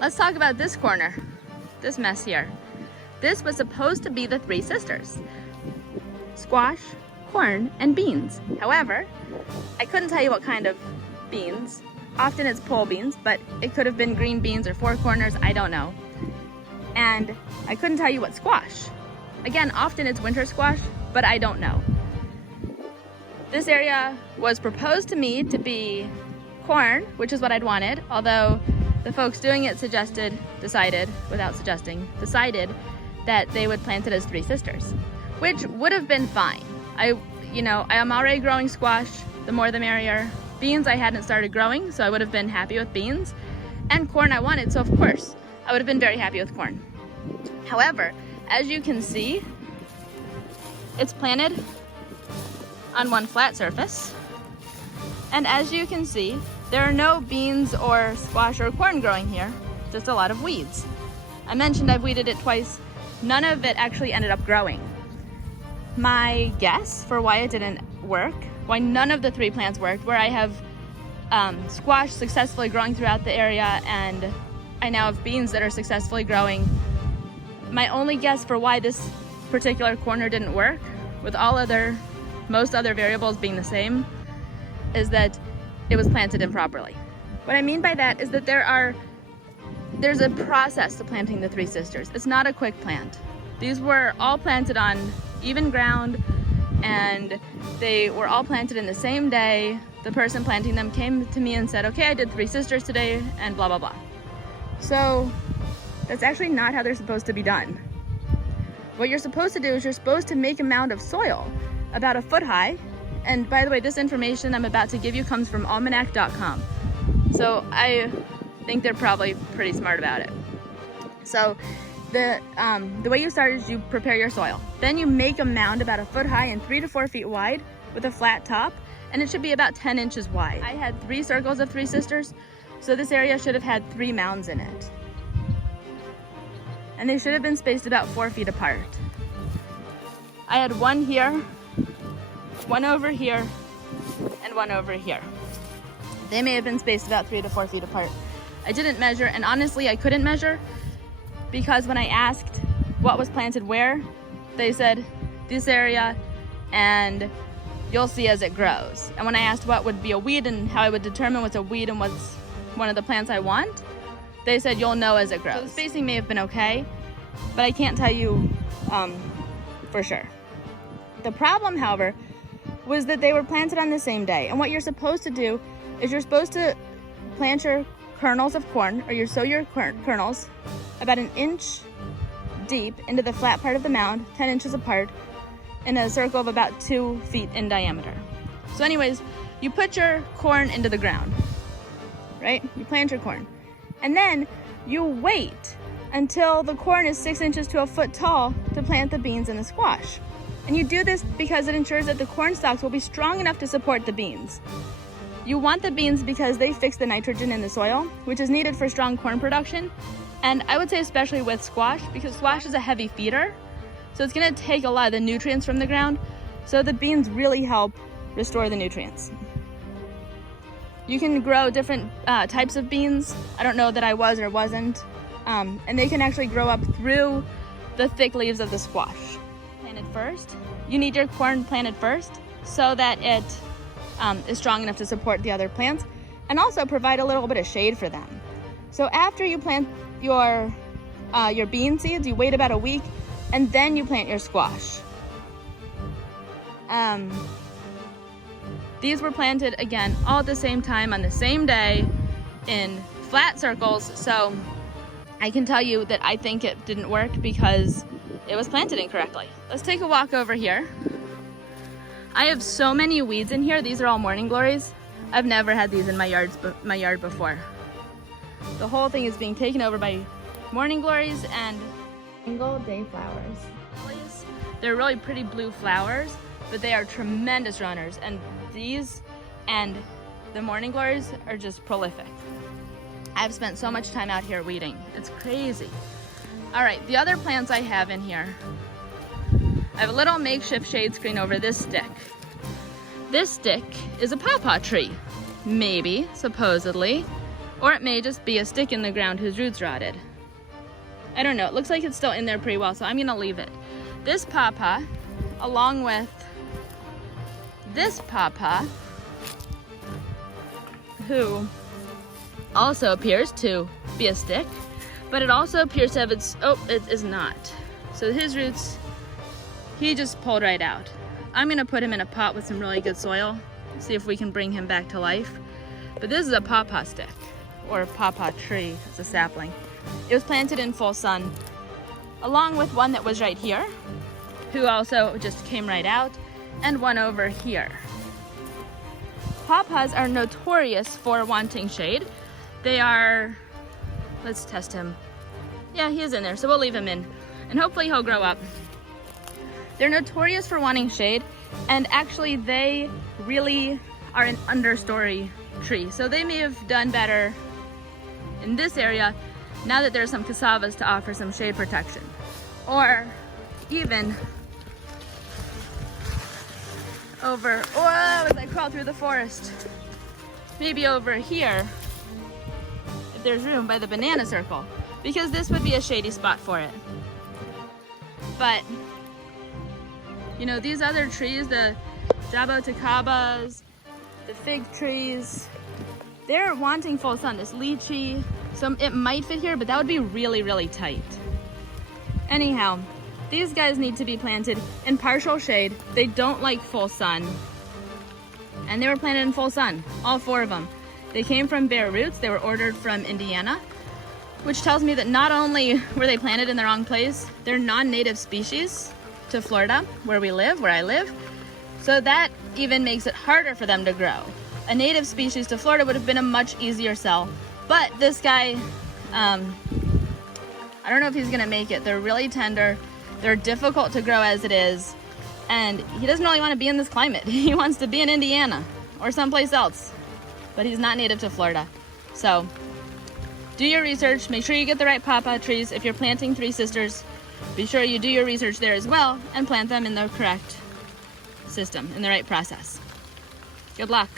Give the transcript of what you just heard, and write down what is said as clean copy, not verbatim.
Let's talk about this corner, this mess here. This was supposed to be the three sisters: squash, corn, and beans. However, I couldn't tell you what kind of beans. Often it's pole beans, but it could have been green beans or four corners, I don't know. And I couldn't tell you what squash. Again, often it's winter squash, but I don't know. This area was proposed to me to be corn, which is what I'd wanted, although the folks doing it decided that they would plant it as three sisters, which would have been fine. I am already growing squash, the more the merrier. Beans I hadn't started growing, so I would have been happy with beans. And corn I wanted, so of course, I would have been very happy with corn. However, as you can see, it's planted on one flat surface. And as you can see, there are no beans or squash or corn growing here, just a lot of weeds. I mentioned I've weeded it twice. None of it actually ended up growing. My guess for why it didn't work, why none of the three plants worked, where I have squash successfully growing throughout the area and I now have beans that are successfully growing. My only guess for why this particular corner didn't work, with most other variables being the same, is that it was planted improperly. What I mean by that is that there's a process to planting the three sisters. It's not a quick plant. These were all planted on even ground, and they were all planted in the same day. The person planting them came to me and said, okay, I did three sisters today, and blah, blah, blah. So that's actually not how they're supposed to be done. What you're supposed to do is you're supposed to make a mound of soil about a foot high. And by the way, this information I'm about to give you comes from almanac.com. So I think they're probably pretty smart about it. So the way you start is you prepare your soil. Then you make a mound about a foot high and 3 to 4 feet wide with a flat top, and it should be about 10 inches wide. I had 3 circles of three sisters, so this area should have had 3 mounds in it. And they should have been spaced about 4 feet apart. I had one here, one over here, and one over here. They may have been spaced about 3 to 4 feet apart. I didn't measure, and honestly, I couldn't measure, because when I asked what was planted where, they said this area and you'll see as it grows. And when I asked what would be a weed and how I would determine what's a weed and what's one of the plants I want, they said you'll know as it grows. So the spacing may have been okay, but I can't tell you for sure. The problem, however, was that they were planted on the same day. And what you're supposed to do is you're supposed to plant your kernels of corn, or you sow your kernels about 1 inch deep into the flat part of the mound, 10 inches apart, in a circle of about 2 feet in diameter. So anyways, you put your corn into the ground, right? You plant your corn. And then you wait until the corn is 6 inches to a foot tall to plant the beans and the squash. And you do this because it ensures that the corn stalks will be strong enough to support the beans. You want the beans because they fix the nitrogen in the soil, which is needed for strong corn production. And I would say especially with squash, because squash is a heavy feeder, so it's gonna take a lot of the nutrients from the ground. So the beans really help restore the nutrients. You can grow different types of beans. I don't know that I was or wasn't. And they can actually grow up through the thick leaves of the squash. Planted first. You need your corn planted first so that it is strong enough to support the other plants and also provide a little bit of shade for them. So after you plant your bean seeds, you wait about a week and then you plant your squash. These were planted again all at the same time on the same day in flat circles, so I can tell you that I think it didn't work because it was planted incorrectly. Let's take a walk over here. I have so many weeds in here. These are all morning glories. I've never had these in my yard before. The whole thing is being taken over by morning glories and single day flowers. They're really pretty blue flowers, but they are tremendous runners, and these and the morning glories are just prolific. I've spent so much time out here weeding. It's crazy. All right, the other plants I have in here, I have a little makeshift shade screen over this stick. This stick is a pawpaw tree, maybe, supposedly. Or it may just be a stick in the ground whose roots rotted. I don't know. It looks like it's still in there pretty well, so I'm gonna leave it. This Paw Paw, along with this Paw Paw, who also appears to be a stick, but it also appears to have its, oh, it is not. So his roots, he just pulled right out. I'm gonna put him in a pot with some really good soil, see if we can bring him back to life. But this is a Paw Paw stick, or a Paw Paw tree. It's a sapling. It was planted in full sun, along with one that was right here, who also just came right out, and one over here. Paw Paws are notorious for wanting shade. They are, let's test him. Yeah, he is in there, so we'll leave him in, and hopefully he'll grow up. They're notorious for wanting shade, and actually they really are an understory tree. So they may have done better in this area now that there's some cassavas to offer some shade protection. Or even over, oh, as I crawl through the forest, maybe over here, if there's room by the banana circle, because this would be a shady spot for it. But you know, these other trees, the jaboticabas, the fig trees, they're wanting full sun. This lychee, so it might fit here, but that would be really, really tight. Anyhow, these guys need to be planted in partial shade. They don't like full sun. And they were planted in full sun, all 4 of them. They came from bare roots. They were ordered from Indiana, which tells me that not only were they planted in the wrong place, they're non-native species to Florida, where I live. So that even makes it harder for them to grow. A native species to Florida would have been a much easier sell. But this guy, I don't know if he's gonna make it. They're really tender. They're difficult to grow as it is. And he doesn't really want to be in this climate. He wants to be in Indiana or someplace else. But he's not native to Florida. So do your research. Make sure you get the right Paw Paw trees. If you're planting 3 sisters, be sure you do your research there as well and plant them in the correct system, in the right process. Good luck.